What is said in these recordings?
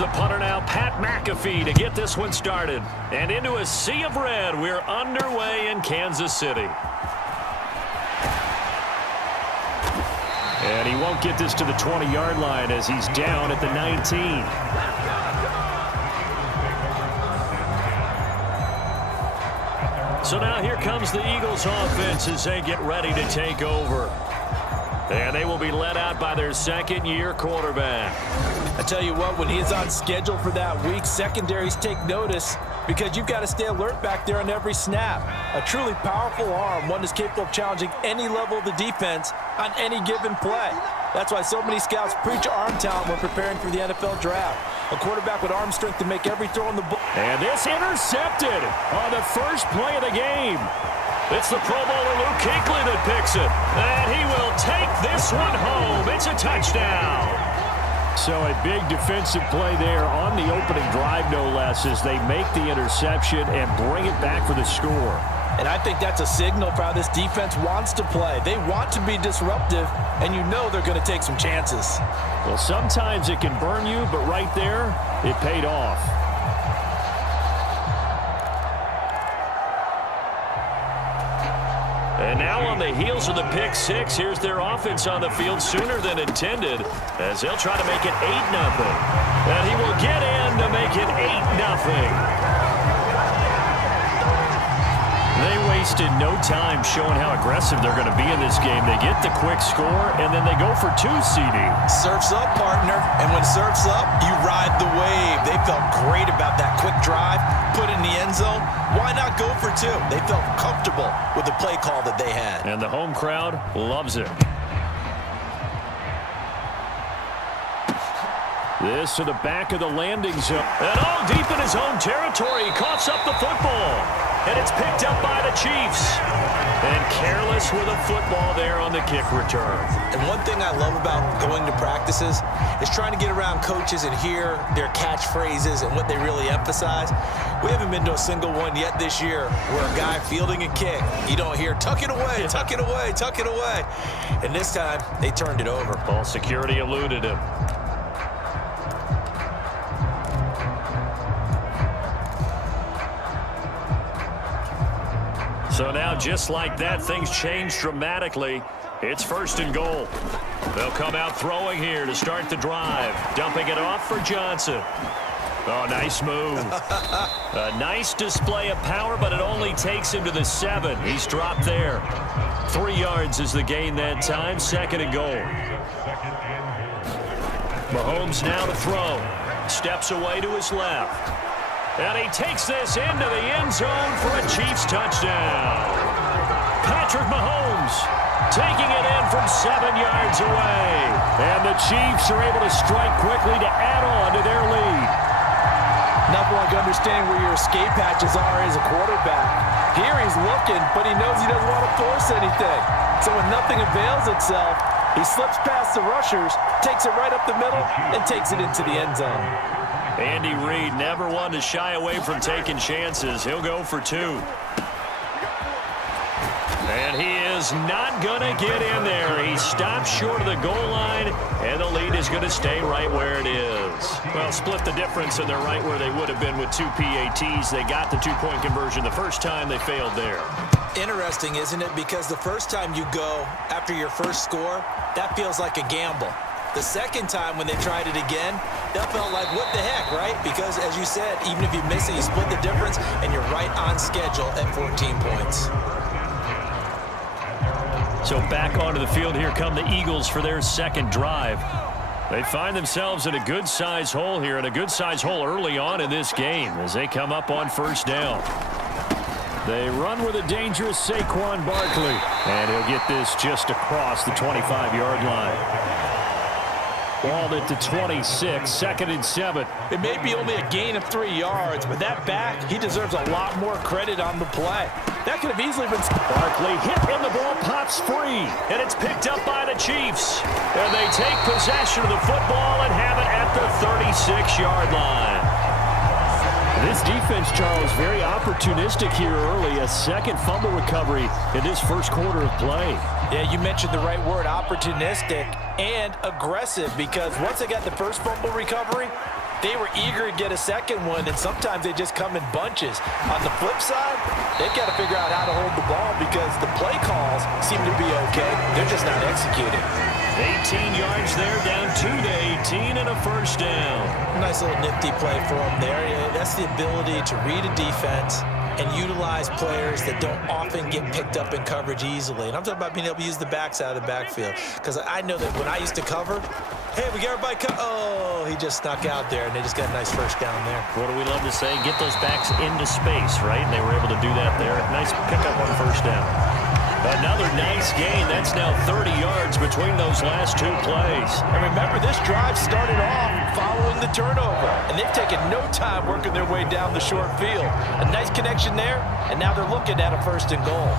the punter now, Pat McAfee, to get this one started. And into a sea of red, we're underway in Kansas City. And he won't get this to the 20-yard line as he's down at the 19. So now here comes the Eagles offense as they get ready to take over. And they will be led out by their second-year quarterback. I tell you what, when he's on schedule for that week, secondaries take notice because you've got to stay alert back there on every snap. A truly powerful arm, one that's capable of challenging any level of the defense on any given play. That's why so many scouts preach arm talent when preparing for the NFL draft. A quarterback with arm strength to make every throw on the ball. And this intercepted on the first play of the game. It's the Pro Bowler Luke Kuechly that picks it. And he will take this one home. It's a touchdown. So a big defensive play there on the opening drive, no less, as they make the interception and bring it back for the score. And I think that's a signal for how this defense wants to play. They want to be disruptive, and you know they're going to take some chances. Well, sometimes it can burn you, but right there, it paid off. And now on the heels of the pick six, here's their offense on the field sooner than intended as they'll try to make it 8-0. And he will get in to make it 8-0. They wasted no time showing how aggressive they're going to be in this game. They get the quick score, and then they go for two, CD. Surf's up, partner. And when surf's up, you ride the wave. They felt great about that quick drive, put in the end zone. Why not go for two? They felt comfortable with the play call that they had. And the home crowd loves it. This to the back of the landing zone. And all deep in his own territory. He coughs up the football. And it's picked up by the Chiefs. And careless with a football there on the kick return. And one thing I love about going to practices is trying to get around coaches and hear their catchphrases and what they really emphasize. We haven't been to a single one yet this year where a guy fielding a kick, you don't hear, tuck it away, tuck it away, tuck it away. And this time, they turned it over. Ball security eluded him. So now, just like that, things change dramatically. It's 1st and goal. They'll come out throwing here to start the drive. Dumping it off for Johnson. Oh, nice move. A nice display of power, but it only takes him to the 7. He's dropped there. 3 yards is the gain that time. 2nd and goal. Mahomes now to throw. Steps away to his left. And he takes this into the end zone for a Chiefs touchdown. Patrick Mahomes taking it in from 7 yards away. And the Chiefs are able to strike quickly to add on to their lead. Nothing like understanding where your escape hatches are as a quarterback. Here he's looking, but he knows he doesn't want to force anything. So when nothing avails itself, he slips past the rushers, takes it right up the middle, and takes it into the end zone. Andy Reid never one to shy away from taking chances. He'll go for 2. And he is not going to get in there. He stops short of the goal line, and the lead is going to stay right where it is. Well, split the difference, and they're right where they would have been with 2 PATs. They got the 2-point conversion the first time. They failed there. Interesting, isn't it? Because the first time you go after your first score, that feels like a gamble. The second time when they tried it again, that felt like, what the heck, right? Because, as you said, even if you miss it, you split the difference, and you're right on schedule at 14 points. So back onto the field, here come the Eagles for their second drive. They find themselves in a good-size hole here, and a good-size hole early on in this game as they come up on 1st down. They run with a dangerous Saquon Barkley, and he'll get this just across the 25-yard line. Ball at the 26, 2nd and 7. It may be only a gain of 3 yards, but that back, he deserves a lot more credit on the play. That could have easily been... Barkley hit, and the ball pops free, and it's picked up by the Chiefs. And they take possession of the football and have it at the 36-yard line. This defense, Charles, very opportunistic here early. A second fumble recovery in this first quarter of play. Yeah, you mentioned the right word, opportunistic and aggressive, because once they got the first fumble recovery, They were eager to get a second one, and sometimes they just come in bunches. On the flip side, they've got to figure out how to hold the ball because the play calls seem to be okay. They're just not executing. 18 yards there, down 2 to 18 and a first down. Nice little nifty play for them there. That's the ability to read a defense and utilize players that don't often get picked up in coverage easily. And I'm talking about being able to use the backs out of the backfield. Because I know that when I used to cover, hey, we got everybody oh, he just snuck out there, and they just got a nice first down there. What do we love to say? Get those backs into space, right? And they were able to do that there. Nice pickup on first down. Another nice gain. That's now 30 yards between those last two plays. And remember, this drive started off following the turnover, and they've taken no time working their way down the short field. A nice connection there, and now they're looking at a first and goal.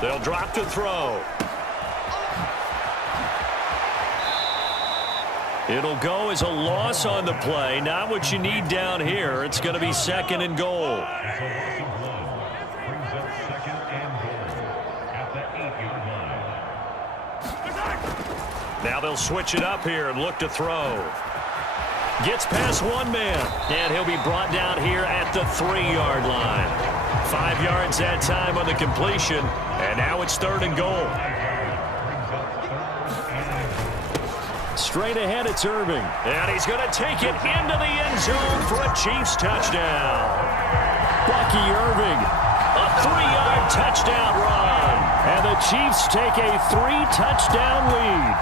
They'll drop to throw. It'll go as a loss on the play. Not what you need down here. It's going to be second and goal. Now they'll switch it up here and look to throw. Gets past one man, and he'll be brought down here at the 3-yard line. 5 yards that time on the completion, and now it's third and goal. Straight ahead, it's Irving. And he's going to take it into the end zone for a Chiefs touchdown. Bucky Irving, a 3-yard touchdown run. And the Chiefs take a 3-touchdown lead.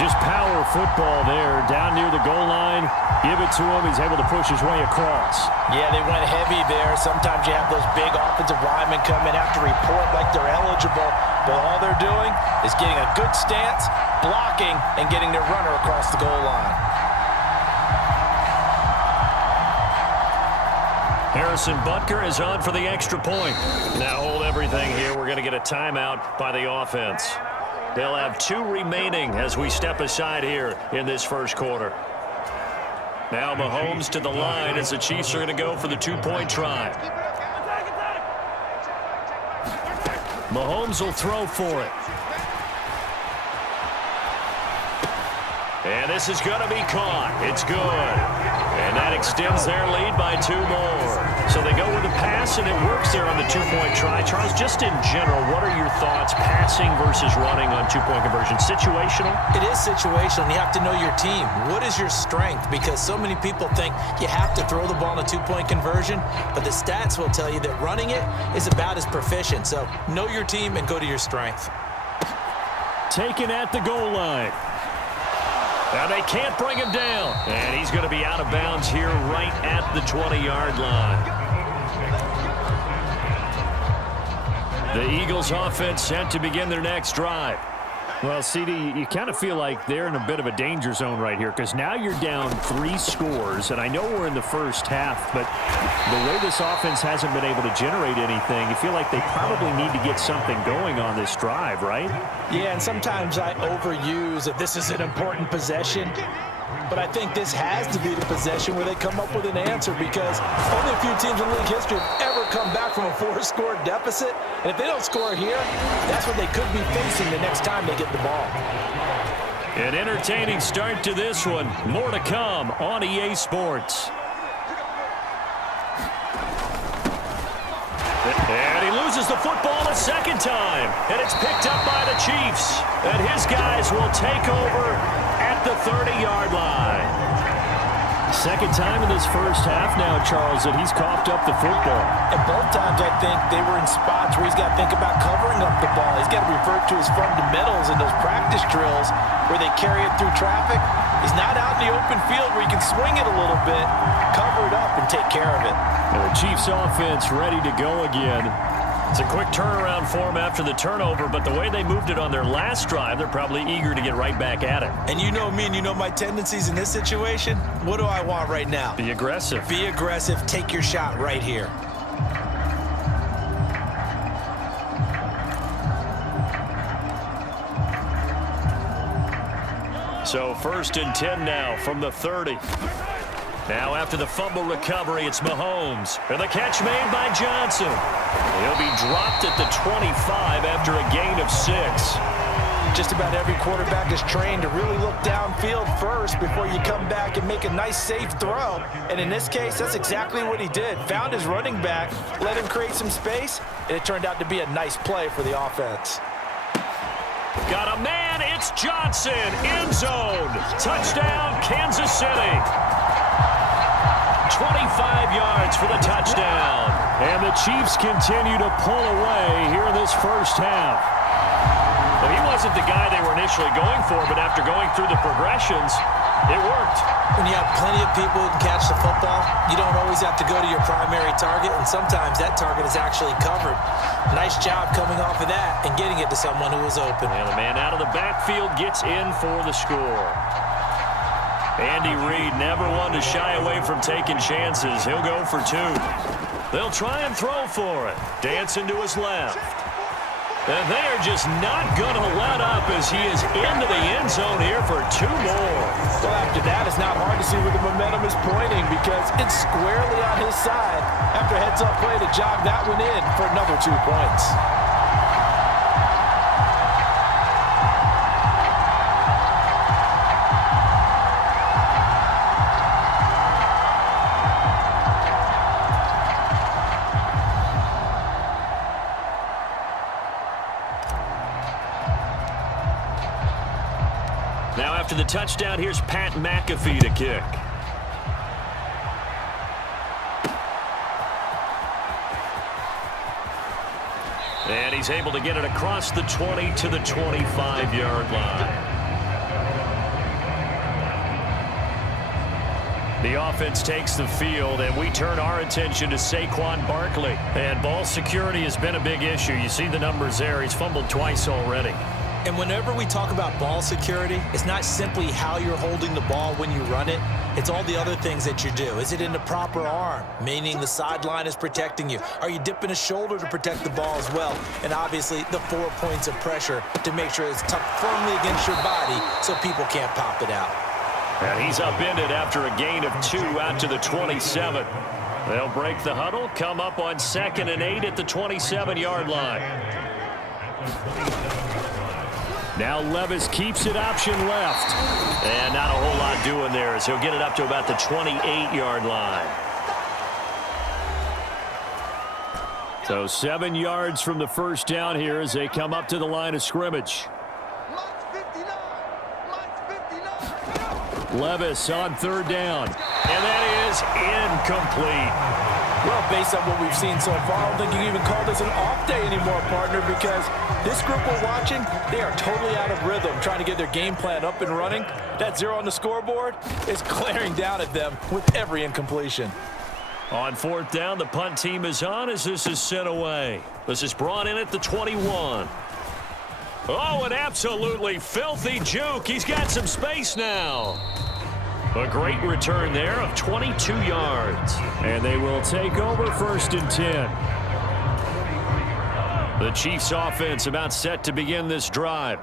Just power football there, down near the goal line. Give it to him. He's able to push his way across. Yeah, they went heavy there. Sometimes you have those big offensive linemen come in, have to report like they're eligible. But all they're doing is getting a good stance, blocking, and getting their runner across the goal line. Harrison Butker is on for the extra point. Now hold everything here. We're going to get a timeout by the offense. They'll have 2 remaining as we step aside here in this first quarter. Now Mahomes to the line as the Chiefs are going to go for the 2-point try. Mahomes will throw for it. And this is going to be caught. It's good. And that extends their lead by 2 more. So they go with a pass, and it works there on the 2-point try. Charles, just in general, what are your thoughts passing versus running on 2-point conversion? Situational? It is situational. You have to know your team. What is your strength? Because so many people think you have to throw the ball in a 2-point conversion, but the stats will tell you that running it is about as proficient. So know your team and go to your strength. Taken at the goal line. Now they can't bring him down. And he's going to be out of bounds here right at the 20-yard line. The Eagles offense set to begin their next drive. Well, CD, you kind of feel like they're in a bit of a danger zone right here because now you're down 3 scores, and I know we're in the first half, but the way this offense hasn't been able to generate anything, you feel like they probably need to get something going on this drive, right? Yeah, and sometimes I overuse that this is an important possession, but I think this has to be the possession where they come up with an answer because only a few teams in league history have ever come back from a 4-score deficit. And if they don't score here, that's what they could be facing the next time they get the ball. An entertaining start to this one. More to come on EA Sports. And he loses the football a second time. And it's picked up by the Chiefs. And his guys will take over at the 30-yard line. Second time in this first half now, Charles, that he's coughed up the football. And both times I think they were in spots where he's got to think about covering up the ball. He's got to refer to his fundamentals in those practice drills where they carry it through traffic. He's not out in the open field where he can swing it a little bit, cover it up, and take care of it. And the Chiefs offense ready to go again. It's a quick turnaround for them after the turnover, but the way they moved it on their last drive, they're probably eager to get right back at it. And you know me and you know my tendencies in this situation. What do I want right now? Be aggressive. Be aggressive. Take your shot right here. So 1st and 10 now from the 30. Now after the fumble recovery, it's Mahomes. And the catch made by Johnson. He'll be dropped at the 25 after a gain of 6. Just about every quarterback is trained to really look downfield first before you come back and make a nice, safe throw. And in this case, that's exactly what he did. Found his running back, let him create some space, and it turned out to be a nice play for the offense. Got a man, it's Johnson, end zone. Touchdown, Kansas City. 25 yards for the touchdown. And the Chiefs continue to pull away here in this first half. Well, he wasn't the guy they were initially going for, but after going through the progressions, it worked. When you have plenty of people who can catch the football, you don't always have to go to your primary target, and sometimes that target is actually covered. Nice job coming off of that and getting it to someone who was open. And the man out of the backfield gets in for the score. Andy Reid never one to shy away from taking chances. He'll go for 2. They'll try and throw for it. Dancing to his left. And they are just not going to let up as he is into the end zone here for 2 more. Well, after that, it's not hard to see where the momentum is pointing because it's squarely on his side after a heads-up play to jog that one in for another 2 points. Now after the touchdown, here's Pat McAfee to kick. And he's able to get it across the 20 to the 25-yard line. The offense takes the field, and we turn our attention to Saquon Barkley. And ball security has been a big issue. You see the numbers there. He's fumbled twice already. And whenever we talk about ball security, it's not simply how you're holding the ball when you run it. It's all the other things that you do. Is it in the proper arm, meaning the sideline is protecting you? Are you dipping a shoulder to protect the ball as well? And obviously, the 4 points of pressure to make sure it's tucked firmly against your body so people can't pop it out. And he's upended after a gain of 2 out to the 27. They'll break the huddle, come up on 2nd and 8 at the 27-yard line. Now Levis keeps it option left. And not a whole lot doing there as he'll get it up to about the 28-yard line. So 7 yards from the first down here as they come up to the line of scrimmage. Levis on 3rd down. And that is incomplete. Well, based on what we've seen so far, I don't think you can even call this an off day anymore, partner, because this group we're watching, they are totally out of rhythm, trying to get their game plan up and running. That 0 on the scoreboard is glaring down at them with every incompletion. On 4th down, the punt team is on as this is sent away. This is brought in at the 21. Oh, an absolutely filthy juke. He's got some space now. A great return there of 22 yards. And they will take over 1st and 10. The Chiefs offense about set to begin this drive.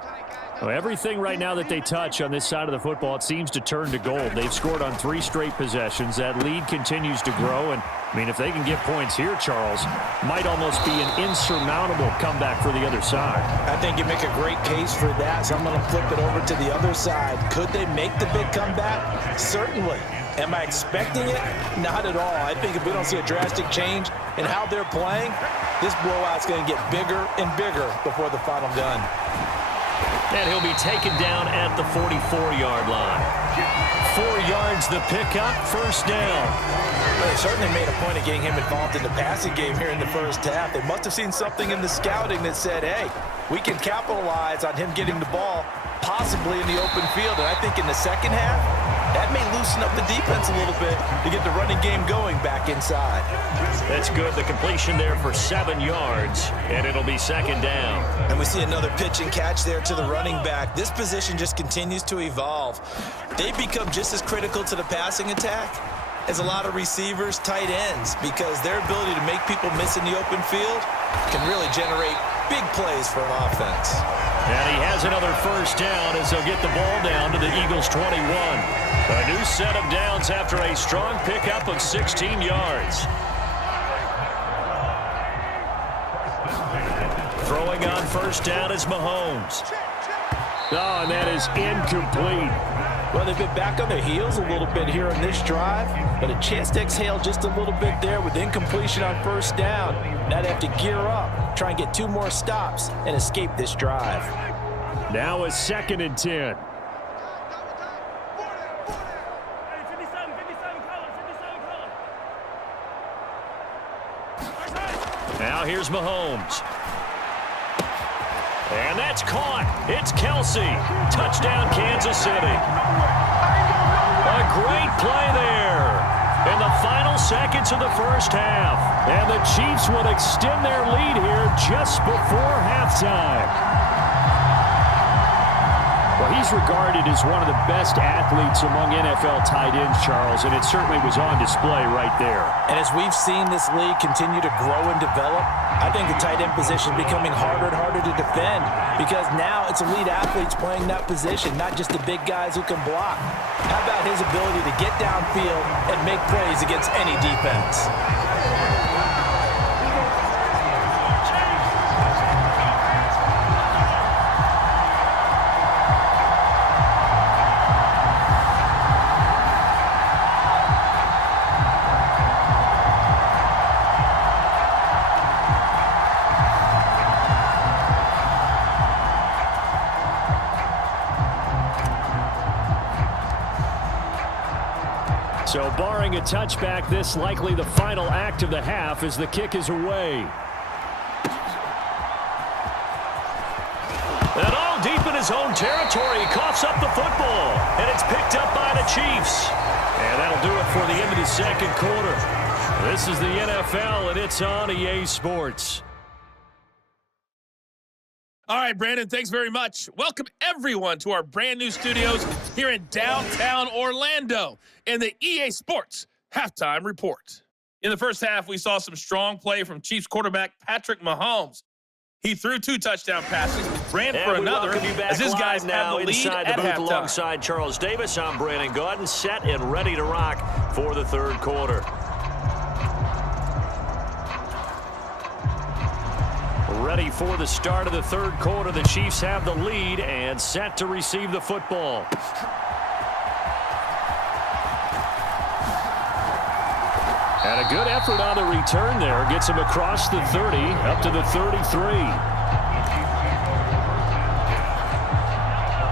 Well, everything right now that they touch on this side of the football, it seems to turn to gold. They've scored on 3 straight possessions. That lead continues to grow. And, I mean, if they can get points here, Charles, might almost be an insurmountable comeback for the other side. I think you make a great case for that, so I'm going to flip it over to the other side. Could they make the big comeback? Certainly. Am I expecting it? Not at all. I think if we don't see a drastic change in how they're playing, this blowout's going to get bigger and bigger before the final gun. And he'll be taken down at the 44-yard line. 4 yards the pickup, 1st down. Well, they certainly made a point of getting him involved in the passing game here in the first half. They must have seen something in the scouting that said, hey, we can capitalize on him getting the ball possibly in the open field. And I think in the second half, that may loosen up the defense a little bit to get the running game going back inside. That's good. The completion there for 7 yards, and it'll be 2nd down. And we see another pitch and catch there to the running back. This position just continues to evolve. They become just as critical to the passing attack as a lot of receivers, tight ends, because their ability to make people miss in the open field can really generate big plays for an offense. And he has another 1st down as they'll get the ball down to the Eagles' 21. A new set of downs after a strong pickup of 16 yards. Throwing on first down is Mahomes. Oh, and that is incomplete. Well, they've been back on their heels a little bit here in this drive, but a chance to exhale just a little bit there with incompletion on first down. Now they have to gear up, try and get 2 more stops, and escape this drive. Now a 2nd and 10. Now here's Mahomes. And that's caught. It's Kelsey. Touchdown, Kansas City. A great play there in the final seconds of the first half. And the Chiefs will extend their lead here just before halftime. Well, he's regarded as one of the best athletes among NFL tight ends, Charles, and it certainly was on display right there. And as we've seen this league continue to grow and develop, I think the tight end position is becoming harder and harder to defend because now it's elite athletes playing that position, not just the big guys who can block. How about his ability to get downfield and make plays against any defense? So barring a touchback, this likely the final act of the half as the kick is away. And all deep in his own territory, he coughs up the football. And it's picked up by the Chiefs. And that'll do it for the end of the second quarter. This is the NFL, and it's on EA Sports. All right, Brandon, thanks very much. Welcome, everyone, to our brand new studios here in downtown Orlando in the EA Sports Halftime Report. In the first half, we saw some strong play from Chiefs quarterback Patrick Mahomes. He threw 2 touchdown passes, ran for another, as his guys now have the lead inside at the booth halftime. alongside Charles Davis. I'm Brandon Gaudin, set and ready to rock for the third quarter. Ready for the start of the third quarter. The Chiefs have the lead and set to receive the football. And a good effort on the return there. Gets him across the 30, up to the 33.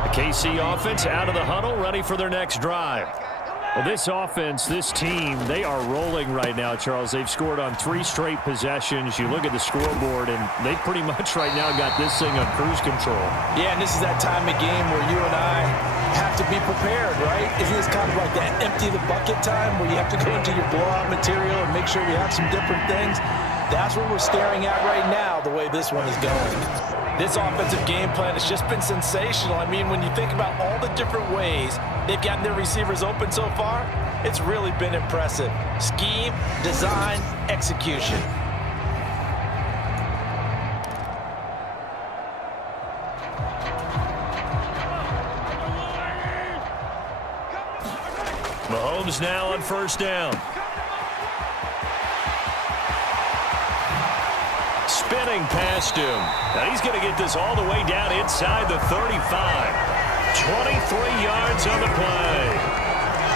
The KC offense out of the huddle, ready for their next drive. Well, this offense, this team, they are rolling right now, Charles. They've scored on 3 straight possessions. You look at the scoreboard, and they pretty much right now got this thing on cruise control. Yeah, and this is that time of game where you and I have to be prepared, right? Isn't this kind of like that empty the bucket time where you have to go into your blowout material and make sure you have some different things? That's what we're staring at right now, the way this one is going. This offensive game plan has just been sensational. I mean, when you think about all the different ways they've gotten their receivers open so far, it's really been impressive. Scheme, design, execution. Mahomes now on first down. Spinning past him. Now he's going to get this all the way down inside the 35. 23 yards on the play.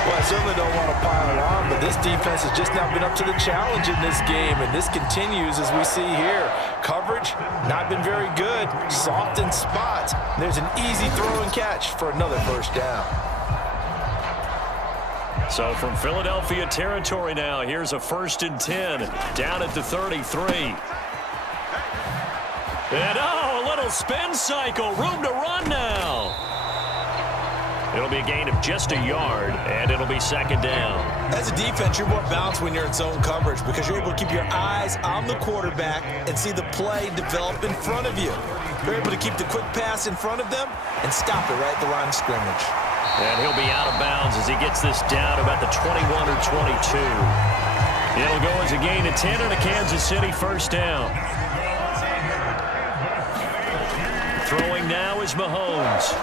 Well, I certainly don't want to pile on, but this defense has just not been up to the challenge in this game, and this continues as we see here. Coverage, not been very good. Soft in spots. There's an easy throw and catch for another first down. So from Philadelphia territory now, here's a 1st and 10 down at the 33. And a little spin cycle, room to run now. It'll be a gain of just a yard, and it'll be 2nd down. As a defense, you're more balanced when you're in zone coverage because you're able to keep your eyes on the quarterback and see the play develop in front of you. You're able to keep the quick pass in front of them and stop it right at the line of scrimmage. And he'll be out of bounds as he gets this down about the 21 or 22. It'll go as a gain of 10 and a Kansas City first down. Throwing now is Mahomes.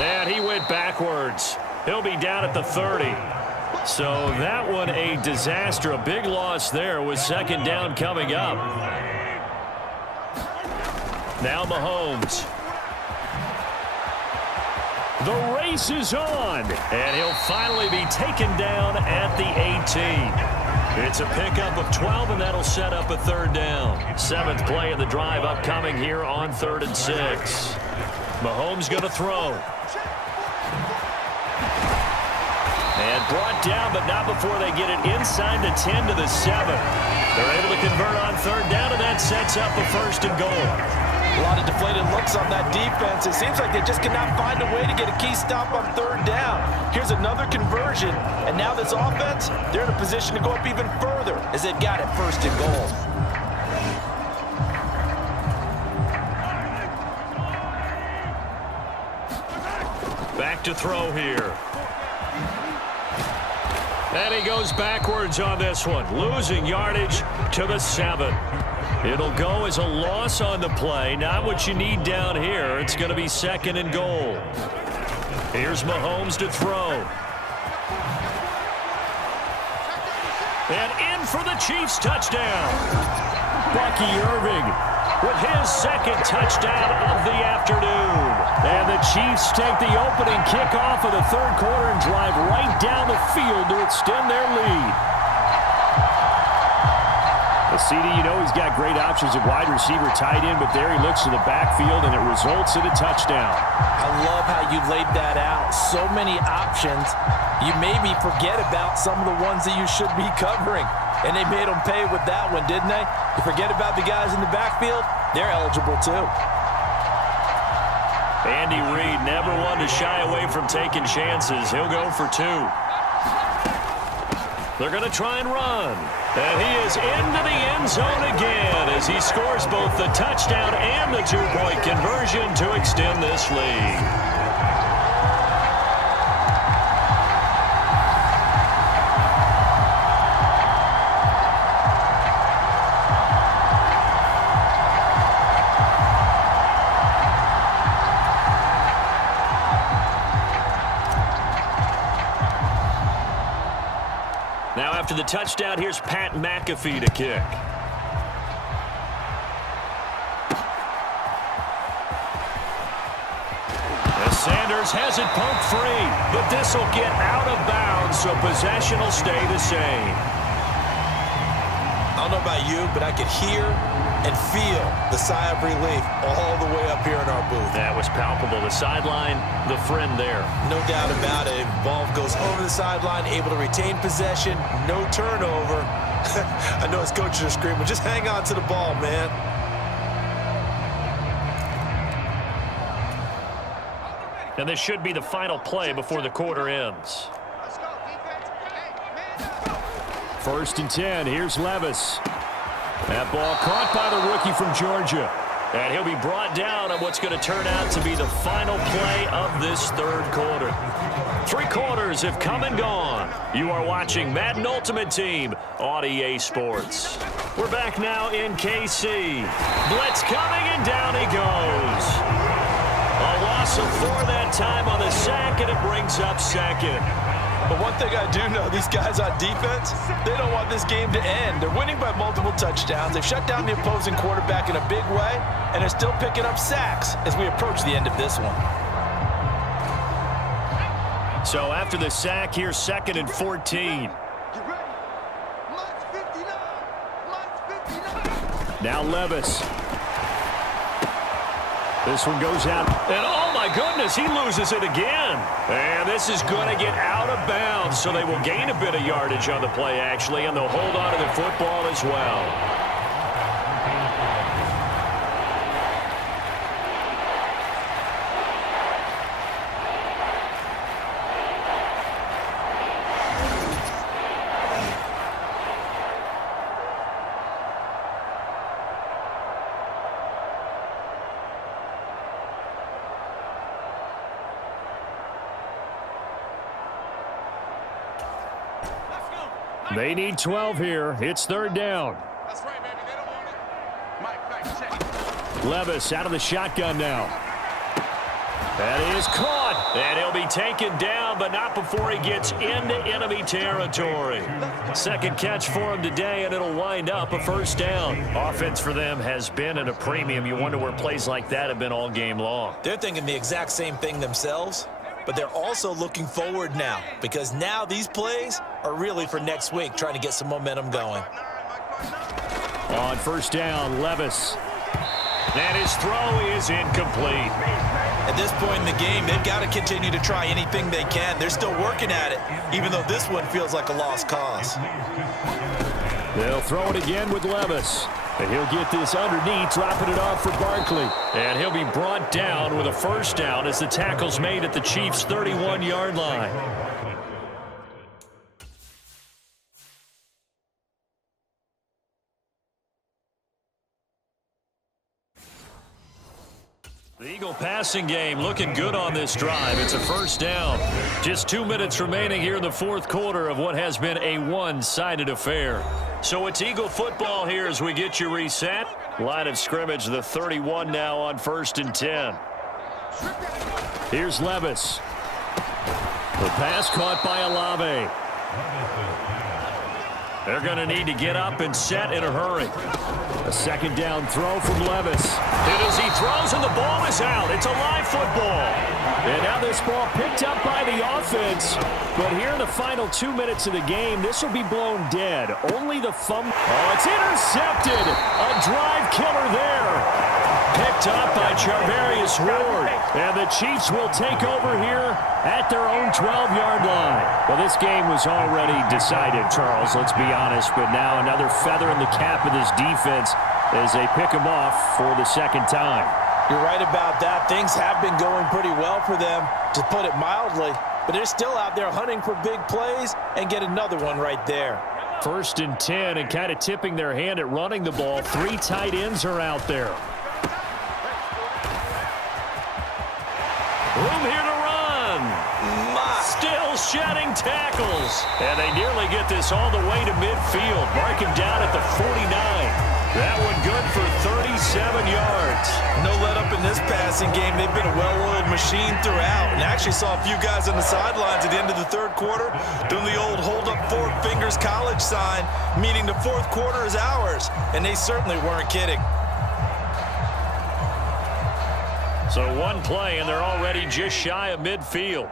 And he went backwards. He'll be down at the 30. So that one a disaster. A big loss there with second down coming up. Now Mahomes. The race is on. And he'll finally be taken down at the 18. It's a pickup of 12, and that'll set up a third down. Seventh play of the drive upcoming here on 3rd and 6. Mahomes going to throw. And brought down, but not before they get it inside the 10 to the 7. They're able to convert on third down, and that sets up a 1st and goal. A lot of deflated looks on that defense. It seems like they just cannot find a way to get a key stop on third down. Here's another conversion, and now this offense, they're in a position to go up even further as they've got it 1st and goal. Back to throw here. And he goes backwards on this one, losing yardage to the 7. It'll go as a loss on the play. Not what you need down here. It's going to be 2nd and goal. Here's Mahomes to throw. And in for the Chiefs touchdown. Bucky Irving with his 2nd touchdown of the afternoon. And the Chiefs take the opening kickoff of the 3rd quarter and drive right down the field to extend their lead. CD, you know he's got great options at wide receiver, tight end, but there he looks to the backfield, and it results in a touchdown. I love how you laid that out. So many options. You maybe forget about some of the ones that you should be covering. And they made them pay with that one, didn't they? You forget about the guys in the backfield, they're eligible too. Andy Reid never one to shy away from taking chances. He'll go for 2. They're going to try and run. And he is into the end zone again as he scores both the touchdown and the 2-point conversion to extend this lead. Now after the touchdown, here's Pat McAfee to kick. As Sanders has it poked free, but this will get out of bounds, so possession will stay the same. I don't know about you, but I could hear and feel the sigh of relief all the way up here in our booth. That was palpable. The sideline, the friend there. No doubt about it. Ball goes over the sideline, able to retain possession, no turnover. I know his coaches are screaming, just hang on to the ball, man. And this should be the final play before the quarter ends. 1st and 10. Here's Levis. That ball caught by the rookie from Georgia. And he'll be brought down on what's going to turn out to be the final play of this 3rd quarter. 3 quarters have come and gone. You are watching Madden Ultimate Team on EA Sports. We're back now in KC. Blitz coming, and down he goes. A loss of 4 that time on the sack, and it brings up 2nd. But one thing I do know, these guys on defense, they don't want this game to end. They're winning by multiple touchdowns. They've shut down the opposing quarterback in a big way, and they're still picking up sacks as we approach the end of this one. So after the sack, here's 2nd and 14. Now Levis. This one goes out, and oh my goodness, he loses it again. And this is going to get out of bounds, so they will gain a bit of yardage on the play, actually, and they'll hold on to the football as well. They need 12 here. It's 3rd down. That's right, baby. They don't want it. Mike, check. Levis out of the shotgun now. That is caught. And he'll be taken down, but not before he gets into enemy territory. Second catch for him today, and it'll wind up a first down. Offense for them has been at a premium. You wonder where plays like that have been all game long. They're thinking the exact same thing themselves, but they're also looking forward now, because now these plays are really for next week, trying to get some momentum going. On first down, Levis. And his throw is incomplete. At this point in the game, they've got to continue to try anything they can. They're still working at it, even though this one feels like a lost cause. They'll throw it again with Levis. And he'll get this underneath, dropping it off for Barkley. And he'll be brought down with a first down as the tackle's made at the Chiefs' 31-yard line. The Eagle passing game looking good on this drive. It's a first down. Just 2 minutes remaining here in the fourth quarter of what has been a one-sided affair. So it's Eagle football here as we get you reset. Line of scrimmage, the 31 now on 1st and 10. Here's Levis. The pass caught by Olave. They're going to need to get up and set in a hurry. A second down throw from Levis. And as he throws and the ball is out, it's a live football. And now this ball picked up by the offense. But here in the final 2 minutes of the game, this will be blown dead. Only the fumble. Oh, it's intercepted. A drive killer there. Picked up by Charvarius Ward. And the Chiefs will take over here at their own 12-yard line. Well, this game was already decided, Charles, let's be honest. But now another feather in the cap of this defense as they pick them off for the second time. You're right about that. Things have been going pretty well for them, to put it mildly. But they're still out there hunting for big plays and get another one right there. 1st and 10 and kind of tipping their hand at running the ball. 3 tight ends are out there. Room here to run. Still shedding tackles. And they nearly get this all the way to midfield. Mark him down at the 49. That one good for 37 yards. No let up in this passing game. They've been a well-oiled machine throughout. And actually saw a few guys on the sidelines at the end of the third quarter doing the old hold up 4 fingers college sign, meaning the fourth quarter is ours. And they certainly weren't kidding. So one play, and they're already just shy of midfield.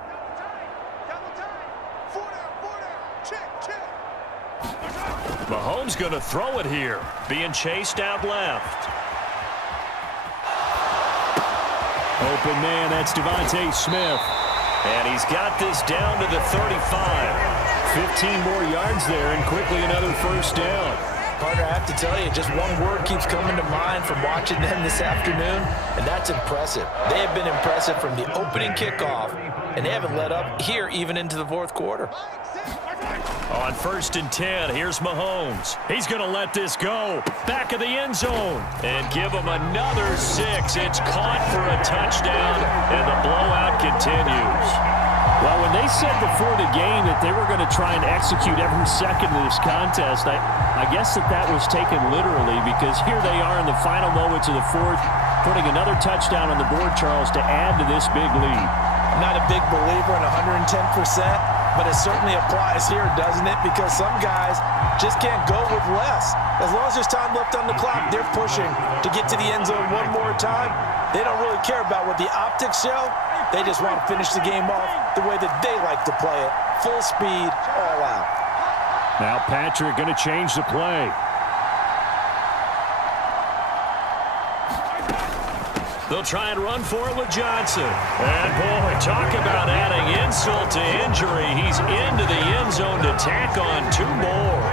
Mahomes going to throw it here, being chased out left. Open man, that's Devontae Smith. And he's got this down to the 35. 15 more yards there, and quickly another first down. Partner, I have to tell you, just one word keeps coming to mind from watching them this afternoon, and that's impressive. They have been impressive from the opening kickoff, and they haven't let up here even into the fourth quarter. On 1st and 10, here's Mahomes. He's going to let this go. Back of the end zone. And give him another 6. It's caught for a touchdown, and the blowout continues. Well, when they said before the game that they were going to try and execute every second of this contest, I guess that was taken literally, because here they are in the final moments of the fourth, putting another touchdown on the board, Charles, to add to this big lead. I'm not a big believer in 110%, but it certainly applies here, doesn't it? Because some guys just can't go with less. As long as there's time left on the clock, they're pushing to get to the end zone one more time. They don't really care about what the optics show. They just want to finish the game off the way that they like to play it. Full speed, all out. Now Patrick going to change the play. They'll try and run for it with Johnson. And, boy, talk about adding insult to injury. He's into the end zone to tack on 2 more.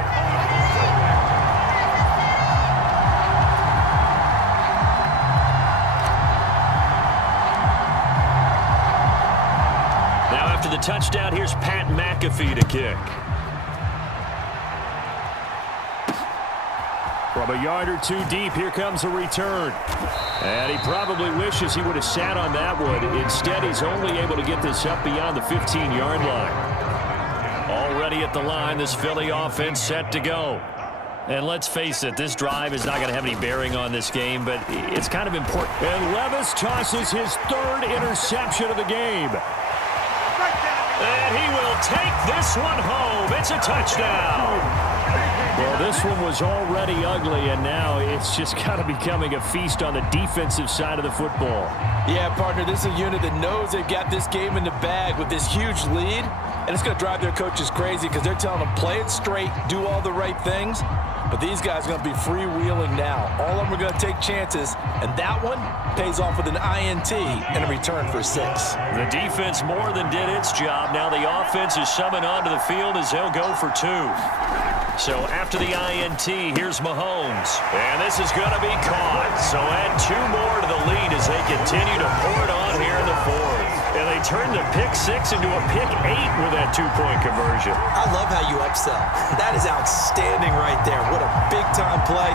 Now, after the touchdown, here's Pat McAfee to kick. From a yard or 2 deep, here comes a return. And he probably wishes he would have sat on that one. Instead, he's only able to get this up beyond the 15-yard line. Already at the line, this Philly offense set to go. And let's face it, this drive is not going to have any bearing on this game, but it's kind of important. And Levis tosses his 3rd interception of the game. And he will take this one home. It's a touchdown. Well, this one was already ugly, and now it's just kind of becoming a feast on the defensive side of the football. Yeah, partner, this is a unit that knows they've got this game in the bag with this huge lead, and it's going to drive their coaches crazy because they're telling them play it straight, do all the right things. But these guys are going to be freewheeling now. All of them are going to take chances, and that one pays off with an INT and a return for 6. The defense more than did its job. Now the offense is summoned onto the field as they'll go for 2. So after the INT, here's Mahomes. And this is going to be caught. So add 2 more to the lead as they continue to pour it on here in the 4th. And they turn the pick 6 into a pick 8 with that 2-point conversion. I love how you upsell. That is outstanding right there. What a big-time play.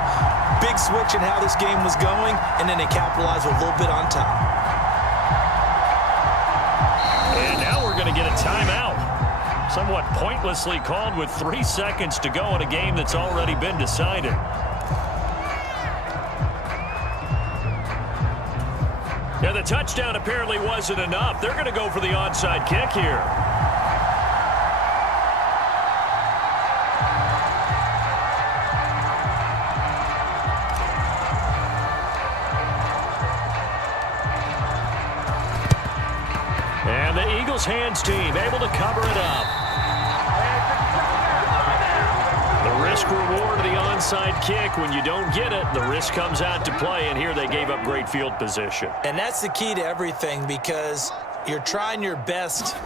Big switch in how this game was going, and then they capitalized with a little bit on top. And now we're going to get a timeout. Somewhat pointlessly called with 3 seconds to go in a game that's already been decided. Yeah, the touchdown apparently wasn't enough. They're going to go for the onside kick here. And the Eagles hands team able to cover it up. The risk reward of the onside kick. When you don't get it, the risk comes out to play, and here they gave up great field position. And that's the key to everything, because you're trying your best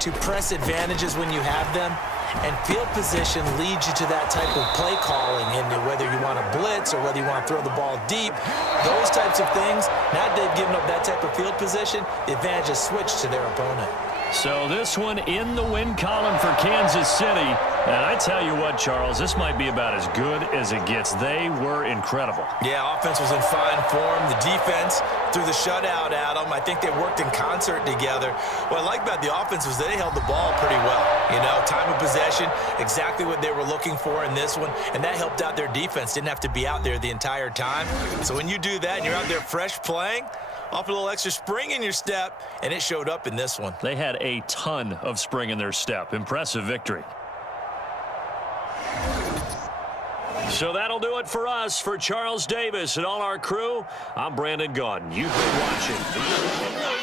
to press advantages when you have them, and field position leads you to that type of play calling, and whether you want to blitz or whether you want to throw the ball deep, those types of things. Now that they've given up that type of field position, the advantage is switched to their opponent. So this one in the win column for Kansas City. And I tell you what, Charles, this might be about as good as it gets. They were incredible. Yeah, offense was in fine form. The defense threw the shutout at them. I think they worked in concert together. What I like about the offense was they held the ball pretty well. You know, time of possession, exactly what they were looking for in this one. And that helped out their defense. Didn't have to be out there the entire time. So when you do that and you're out there fresh playing, off a little extra spring in your step, and it showed up in this one. They had a ton of spring in their step. Impressive victory. So that'll do it for us. For Charles Davis and all our crew, I'm Brandon Gaudin. You've been watching